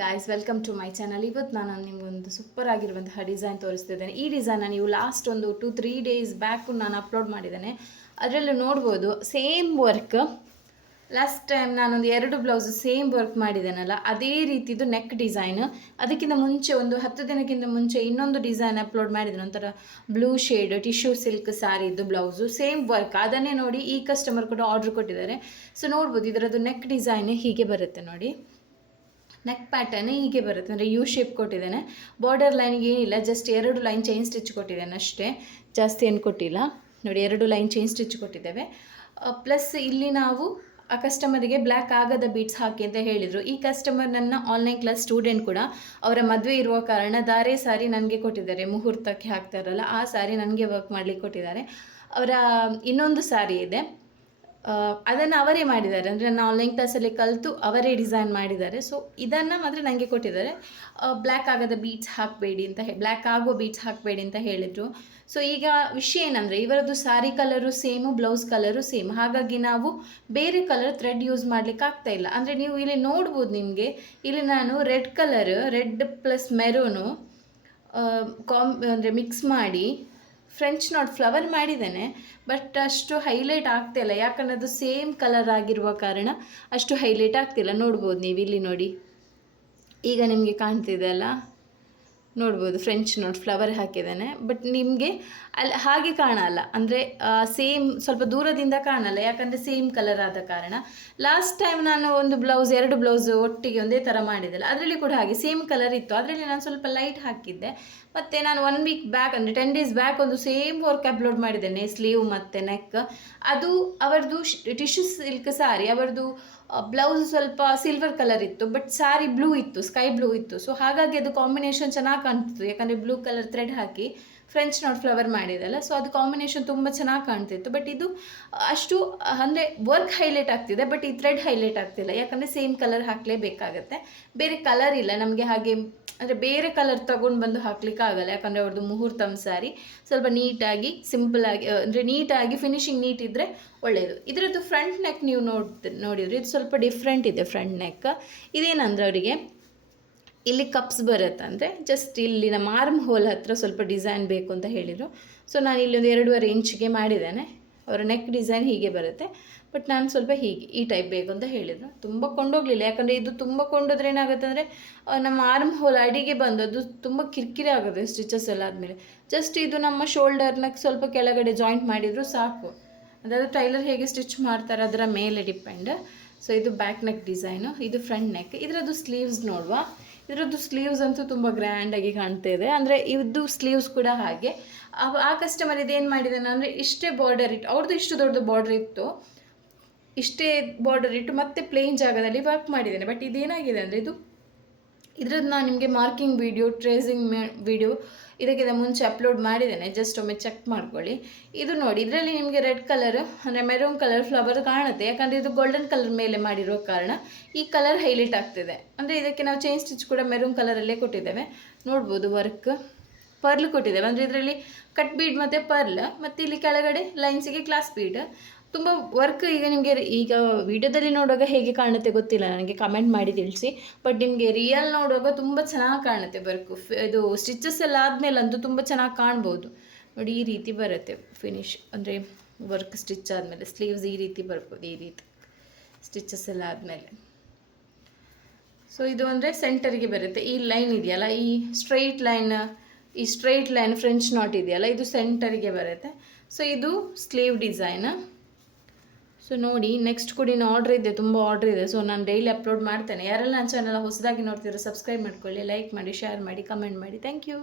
Guys, welcome to my channel. ಇವತ್ತು ನಾನು ನಿಮಗೊಂದು ಸೂಪರ್ ಆಗಿರುವಂತಹ ಡಿಸೈನ್ ತೋರಿಸ್ತಿದ್ದೇನೆ. ಈ ಡಿಸೈನ್ನ ನೀವು ಲಾಸ್ಟ್ ಒಂದು 2-3 ಡೇಸ್ ಬ್ಯಾಕ್ ನಾನು ಅಪ್ಲೋಡ್ ಮಾಡಿದ್ದೇನೆ. ಅದರಲ್ಲಿ ನೋಡ್ಬೋದು ಸೇಮ್ ವರ್ಕ್. ಲಾಸ್ಟ್ ಟೈಮ್ ನಾನೊಂದು 2 ಬ್ಲೌಸ್ ಸೇಮ್ ವರ್ಕ್ ಮಾಡಿದ್ದೇನಲ್ಲ, ಅದೇ ರೀತಿದು ನೆಕ್ ಡಿಸೈನ್. ಅದಕ್ಕಿಂತ ಮುಂಚೆ ಒಂದು 10 ದಿನಕ್ಕಿಂತ ಮುಂಚೆ ಇನ್ನೊಂದು ಡಿಸೈನ್ ಅಪ್ಲೋಡ್ ಮಾಡಿದ್ದೇನೆ, ಒಂಥರ ಬ್ಲೂ ಶೇಡ್ ಟಿಶ್ಯೂ ಸಿಲ್ಕ್ ಸ್ಯಾರಿದು ಬ್ಲೌಸು, ಸೇಮ್ ವರ್ಕ್. ಅದನ್ನೇ ನೋಡಿ ಈ ಕಸ್ಟಮರ್ ಕೂಡ ಆರ್ಡ್ರ್ ಕೊಟ್ಟಿದ್ದಾರೆ. ಸೊ ನೋಡ್ಬೋದು ಇದರದ್ದು ನೆಕ್ ಡಿಸೈನ್ ಹೀಗೆ ಬರುತ್ತೆ ನೋಡಿ. ನೆಕ್ ಪ್ಯಾಟರ್ನ್ ಹೀಗೆ ಬರುತ್ತೆ, ಅಂದರೆ ಯು ಶೇಪ್ ಕೊಟ್ಟಿದ್ದೇನೆ. ಬಾರ್ಡರ್ ಲೈನ್ಗೆ ಏನಿಲ್ಲ, ಜಸ್ಟ್ 2 ಲೈನ್ ಚೈನ್ ಸ್ಟಿಚ್ ಕೊಟ್ಟಿದ್ದೇನೆ ಅಷ್ಟೇ, ಜಾಸ್ತಿ ಏನು ಕೊಟ್ಟಿಲ್ಲ ನೋಡಿ. 2 ಲೈನ್ ಚೈನ್ ಸ್ಟಿಚ್ ಕೊಟ್ಟಿದ್ದೇವೆ. ಪ್ಲಸ್ ಇಲ್ಲಿ ನಾವು ಆ ಕಸ್ಟಮರಿಗೆ ಬ್ಲ್ಯಾಕ್ ಆಗದ ಬೀಟ್ಸ್ ಹಾಕಿ ಅಂತ ಹೇಳಿದರು. ಈ ಕಸ್ಟಮರ್ ನನ್ನ ಆನ್ಲೈನ್ ಕ್ಲಾಸ್ ಸ್ಟೂಡೆಂಟ್ ಕೂಡ. ಅವರ ಮದುವೆ ಇರುವ ಕಾರಣ ಧಾರೆ ಸಾರಿ ನನಗೆ ಕೊಟ್ಟಿದ್ದಾರೆ, ಮುಹೂರ್ತಕ್ಕೆ ಹಾಕ್ತಾರಲ್ಲ ಆ ಸಾರಿ ನನಗೆ ವರ್ಕ್ ಮಾಡಲಿಕ್ಕೆ ಕೊಟ್ಟಿದ್ದಾರೆ. ಅವರ ಇನ್ನೊಂದು ಸಾರಿ ಇದೆ, ಅದನ್ನು ಅವರೇ ಮಾಡಿದ್ದಾರೆ, ಅಂದರೆ ನನ್ನ ಆನ್ಲೈನ್ ಕ್ಲಾಸಲ್ಲಿ ಕಲಿತು ಅವರೇ ಡಿಸೈನ್ ಮಾಡಿದ್ದಾರೆ. ಸೊ ಇದನ್ನು ಮಾತ್ರ ನನಗೆ ಕೊಟ್ಟಿದ್ದಾರೆ. ಬ್ಲ್ಯಾಕ್ ಆಗದ ಬೀಟ್ಸ್ ಹಾಕಬೇಡಿ ಅಂತ ಬ್ಲ್ಯಾಕ್ ಆಗೋ ಬೀಟ್ಸ್ ಹಾಕಬೇಡಿ ಅಂತ ಹೇಳಿದರು. ಸೊ ಈಗ ವಿಷಯ ಏನಂದರೆ ಇವರದ್ದು sari colour same, blouse colour same. ಹಾಗಾಗಿ ನಾವು ಬೇರೆ ಕಲರ್ ಥ್ರೆಡ್ ಯೂಸ್ ಮಾಡಲಿಕ್ಕೆ ಆಗ್ತಾಯಿಲ್ಲ. ಅಂದರೆ ನೀವು ಇಲ್ಲಿ ನೋಡ್ಬೋದು, ನಿಮಗೆ ಇಲ್ಲಿ ನಾನು ರೆಡ್ ಪ್ಲಸ್ ಮೆರೂನು ಅಂದರೆ ಮಿಕ್ಸ್ ಮಾಡಿ ಫ್ರೆಂಚ್ ನಾಟ್ ಫ್ಲವರ್ ಮಾಡಿದ್ದೇನೆ. ಬಟ್ ಅಷ್ಟು ಹೈಲೈಟ್ ಆಗ್ತಾಯಿಲ್ಲ, ಯಾಕಂದರೆ ಅದು ಸೇಮ್ ಕಲರ್ ಆಗಿರುವ ಕಾರಣ ಅಷ್ಟು ಹೈಲೈಟ್ ಆಗ್ತಿಲ್ಲ. ನೋಡ್ಬೋದು ನೀವು ಇಲ್ಲಿ ನೋಡಿ, ಈಗ ನಿಮಗೆ ಕಾಣ್ತಿದೆ ಅಲ್ಲ, ನೋಡ್ಬೋದು ಫ್ರೆಂಚ್ ನೋಟ್ ಫ್ಲವರ್ ಹಾಕಿದ್ದೇನೆ. ಬಟ್ ನಿಮಗೆ ಅಲ್ಲಿ ಹಾಗೆ ಕಾಣಲ್ಲ, ಅಂದರೆ ಸೇಮ್ ಸ್ವಲ್ಪ ದೂರದಿಂದ ಕಾಣಲ್ಲ, ಯಾಕಂದರೆ ಸೇಮ್ ಕಲರ್ ಆದ ಕಾರಣ. ಲಾಸ್ಟ್ ಟೈಮ್ ನಾನು ಒಂದು ಬ್ಲೌಸ್ 2 ಬ್ಲೌಸ್ ಒಟ್ಟಿಗೆ ಒಂದೇ ಥರ ಮಾಡಿದ್ದೆಲ್ಲ, ಅದರಲ್ಲಿ ಕೂಡ ಹಾಗೆ ಸೇಮ್ ಕಲರ್ ಇತ್ತು. ಅದರಲ್ಲಿ ನಾನು ಸ್ವಲ್ಪ ಲೈಟ್ ಹಾಕಿದ್ದೆ. ಮತ್ತು ನಾನು 1 ವೀಕ್ ಬ್ಯಾಕ್, ಅಂದರೆ 10 ಡೇಸ್ ಬ್ಯಾಕ್ ಒಂದು ಸೇಮ್ ವರ್ಕ್ ಅಪ್ಲೋಡ್ ಮಾಡಿದ್ದೇನೆ, ಸ್ಲೀವ್ ಮತ್ತು ನೆಕ್. ಅದು ಅವರದು ಟಿಶ್ಯೂ ಸಿಲ್ಕ್ ಸಾರಿ, ಅವರದು ಬ್ಲೌಸ್ ಸ್ವಲ್ಪ ಸಿಲ್ವರ್ ಕಲರ್ ಇತ್ತು, ಬಟ್ ಸ್ಯಾರಿ ಬ್ಲೂ ಇತ್ತು, ಸ್ಕೈ ಬ್ಲೂ ಇತ್ತು. ಸೊ ಹಾಗಾಗಿ ಅದು ಕಾಂಬಿನೇಷನ್ ಚೆನ್ನಾಗಿ ಕಾಣ್ತಿತ್ತು, ಯಾಕಂದರೆ blue colour thread hockey French not flower ಮಾಡಿದೆಲ್ಲ. So ಅದು ಕಾಂಬಿನೇಷನ್ ತುಂಬ ಚೆನ್ನಾಗಿ ಕಾಣ್ತಿತ್ತು. ಬಟ್ ಇದು ಅಷ್ಟು ಅಂದರೆ ವರ್ಕ್ ಹೈಲೈಟ್ ಆಗ್ತಿದೆ, ಬಟ್ ಈ ಥ್ರೆಡ್ ಹೈಲೈಟ್ ಆಗ್ತಿಲ್ಲ, ಯಾಕಂದರೆ ಸೇಮ್ ಕಲರ್ ಹಾಕಲೇಬೇಕಾಗತ್ತೆ. ಬೇರೆ ಕಲರ್ ಇಲ್ಲ ನಮಗೆ, ಹಾಗೆ ಅಂದರೆ ಬೇರೆ ಕಲರ್ ತೊಗೊಂಡು ಬಂದು ಹಾಕ್ಲಿಕ್ಕೆ ಆಗಲ್ಲ, ಯಾಕಂದರೆ ಅವ್ರದ್ದು ಮುಹೂರ್ತಮ್ ಸ್ಯಾರಿ. ಸ್ವಲ್ಪ ನೀಟಾಗಿ ಸಿಂಪಲಾಗಿ, ಅಂದರೆ ನೀಟಾಗಿ ಫಿನಿಶಿಂಗ್ ನೀಟ್ ಇದ್ದರೆ ಒಳ್ಳೆಯದು. ಇದರದ್ದು ಫ್ರಂಟ್ ನೆಕ್ ನೀವು ನೋಡಿದರೆ ಇದು ಸ್ವಲ್ಪ ಡಿಫ್ರೆಂಟ್ ಇದೆ ಫ್ರಂಟ್ ನೆಕ್. ಇದೇನಂದರೆ ಅವರಿಗೆ ಇಲ್ಲಿ ಕಪ್ಸ್ ಬರುತ್ತೆ, ಅಂದರೆ ಜಸ್ಟ್ ಇಲ್ಲಿ ನಮ್ಮ ಆರ್ಮ್ ಹೋಲ್ ಹತ್ರ ಸ್ವಲ್ಪ ಡಿಸೈನ್ ಬೇಕು ಅಂತ ಹೇಳಿದರು. ಸೊ ನಾನು ಇಲ್ಲಿ ಒಂದು 2.5 ಇಂಚಿಗೆ ಮಾಡಿದ್ದೇನೆ. ಅವರ ನೆಕ್ ಡಿಸೈನ್ ಹೀಗೆ ಬರುತ್ತೆ, ಬಟ್ ನಾನು ಸ್ವಲ್ಪ ಹೀಗೆ ಈ ಟೈಪ್ ಬೇಕು ಅಂತ ಹೇಳಿದರು. ತುಂಬ ಕೊಂಡೋಗಲಿಲ್ಲ, ಯಾಕಂದರೆ ಇದು ತುಂಬ ಕೊಂಡೋದ್ರೆ ಏನಾಗುತ್ತೆ ಅಂದರೆ ನಮ್ಮ ಆರ್ಮ್ ಹೋಲ್ ಅಡಿಗೆ ಬಂದು ಅದು ತುಂಬ ಕಿರಿಕಿರಿ ಆಗುತ್ತೆ ಸ್ಟಿಚಸ್ ಎಲ್ಲ ಆದಮೇಲೆ. ಜಸ್ಟ್ ಇದು ನಮ್ಮ ಶೋಲ್ಡರ್ನ ಸ್ವಲ್ಪ ಕೆಳಗಡೆ ಜಾಯಿಂಟ್ ಮಾಡಿದರೂ ಸಾಕು. ಅದಾದರೂ ಟೈಲರ್ ಹೇಗೆ ಸ್ಟಿಚ್ ಮಾಡ್ತಾರೆ ಅದರ ಮೇಲೆ ಡಿಪೆಂಡ್. ಸೊ ಇದು ಬ್ಯಾಕ್ ನೆಕ್ ಡಿಸೈನು, ಇದು ಫ್ರಂಟ್ ನೆಕ್. ಇದರದ್ದು ಸ್ಲೀವ್ಸ್ ನೋಡುವ. ಇದರದ್ದು ಸ್ಲೀವ್ಸ್ ಅಂತೂ ತುಂಬ ಗ್ರ್ಯಾಂಡಾಗಿ ಕಾಣ್ತಾ ಇದೆ, ಅಂದರೆ ಇದು ಸ್ಲೀವ್ಸ್ ಕೂಡ ಹಾಗೆ. ಆ ಕಸ್ಟಮರ್ ಇದೇನು ಮಾಡಿದ್ದಾನೆ ಅಂದರೆ ಇಷ್ಟೇ ಬಾರ್ಡರ್ ಇಟ್ಟು, ಅವ್ರದ್ದು ಇಷ್ಟು ದೊಡ್ಡ ಬಾರ್ಡರ್ ಇತ್ತು, ಇಷ್ಟೇ ಬಾರ್ಡರ್ ಇಟ್ಟು ಮತ್ತೆ ಪ್ಲೇನ್ ಜಾಗದಲ್ಲಿ ವರ್ಕ್ ಮಾಡಿದ್ದೇನೆ. ಬಟ್ ಇದೇನಾಗಿದೆ ಅಂದರೆ ಇದರದ್ದು ನಾನು ನಿಮಗೆ ಮಾರ್ಕಿಂಗ್ ವಿಡಿಯೋ, ಟ್ರೇಸಿಂಗ್ ವಿಡಿಯೋ ಇದಕ್ಕಿಂತ ಮುಂಚೆ ಅಪ್ಲೋಡ್ ಮಾಡಿದ್ದೇನೆ, ಜಸ್ಟ್ ಒಮ್ಮೆ ಚೆಕ್ ಮಾಡ್ಕೊಳ್ಳಿ. ಇದು ನೋಡಿ, ಇದರಲ್ಲಿ ನಿಮಗೆ ರೆಡ್ ಕಲರ್ ಅಂದರೆ ಮೆರೂನ್ ಕಲರ್ ಫ್ಲವರ್ ಕಾಣುತ್ತೆ, ಯಾಕಂದರೆ ಇದು ಗೋಲ್ಡನ್ ಕಲರ್ ಮೇಲೆ ಮಾಡಿರೋ ಕಾರಣ ಈ ಕಲರ್ ಹೈಲೈಟ್ ಆಗ್ತಿದೆ. ಅಂದರೆ ಇದಕ್ಕೆ ನಾವು ಚೈನ್ ಸ್ಟಿಚ್ ಕೂಡ ಮೆರೂನ್ ಕಲರಲ್ಲೇ ಕೊಟ್ಟಿದ್ದೇವೆ. ನೋಡ್ಬೋದು ವರ್ಕ್ ಪರ್ಲ್ ಕೊಟ್ಟಿದ್ದೇವೆ, ಅಂದರೆ ಇದರಲ್ಲಿ ಕಟ್ ಬೀಡ್ ಮತ್ತು ಪರ್ಲ್, ಮತ್ತು ಇಲ್ಲಿ ಕೆಳಗಡೆ ಲೈನ್ಸಿಗೆ ಕ್ಲಾಸ್ ಬೀಡ್. ತುಂಬ ವರ್ಕ್ ಈಗ ನಿಮಗೆ ಈಗ ವಿಡಿಯೋದಲ್ಲಿ ನೋಡುವಾಗ ಹೇಗೆ ಕಾಣುತ್ತೆ ಗೊತ್ತಿಲ್ಲ, ನನಗೆ ಕಮೆಂಟ್ ಮಾಡಿ ತಿಳಿಸಿ. ಬಟ್ ನಿಮಗೆ ರಿಯಲ್ ನೋಡುವಾಗ ತುಂಬ ಚೆನ್ನಾಗಿ ಕಾಣುತ್ತೆ ವರ್ಕು. ಇದು ಸ್ಟಿಚಸ್ ಎಲ್ಲ ಆದಮೇಲೆ ಅಂತೂ ತುಂಬ ಚೆನ್ನಾಗಿ ಕಾಣ್ಬೋದು ನೋಡಿ. ಈ ರೀತಿ ಬರುತ್ತೆ ಫಿನಿಶ್, ಅಂದರೆ ವರ್ಕ್ ಸ್ಟಿಚ್ ಆದಮೇಲೆ ಸ್ಲೀವ್ಸ್ ಈ ರೀತಿ ಬರ್ಬೋದು, ಈ ರೀತಿ ಸ್ಟಿಚಸ್ ಎಲ್ಲ ಆದಮೇಲೆ. ಸೊ ಇದು ಅಂದರೆ ಸೆಂಟರ್ಗೆ ಬರುತ್ತೆ. ಈ ಲೈನ್ ಇದೆಯಲ್ಲ, ಈ ಸ್ಟ್ರೈಟ್ ಲೈನ್ ಫ್ರೆಂಚ್ ನಾಟ್ ಇದೆಯಲ್ಲ, ಇದು ಸೆಂಟರ್ಗೆ ಬರುತ್ತೆ. ಸೊ ಇದು ಸ್ಲೀವ್ ಡಿಸೈನ್. ಸೊ ನೋಡಿ, ನೆಕ್ಸ್ಟ್ ಕೂಡ ಇನ್ನು ಆರ್ಡ್ರ್ ಇದೆ, ತುಂಬ ಆರ್ಡ್ರ್ ಇದೆ. ಸೊ ನಾನು ಡೈಲಿ ಅಪ್ಲೋಡ್ ಮಾಡ್ತೇನೆ. ಯಾರೆಲ್ಲ ನನ್ನ ಚಾನಲ್ ಹೊಸದಾಗಿ ನೋಡ್ತಿರೋ ಸಬ್ಸ್ಕ್ರೈಬ್ ಮಾಡ್ಕೊಳ್ಳಿ, ಲೈಕ್ ಮಾಡಿ, ಶೇರ್ ಮಾಡಿ, ಕಮೆಂಟ್ ಮಾಡಿ. Thank you.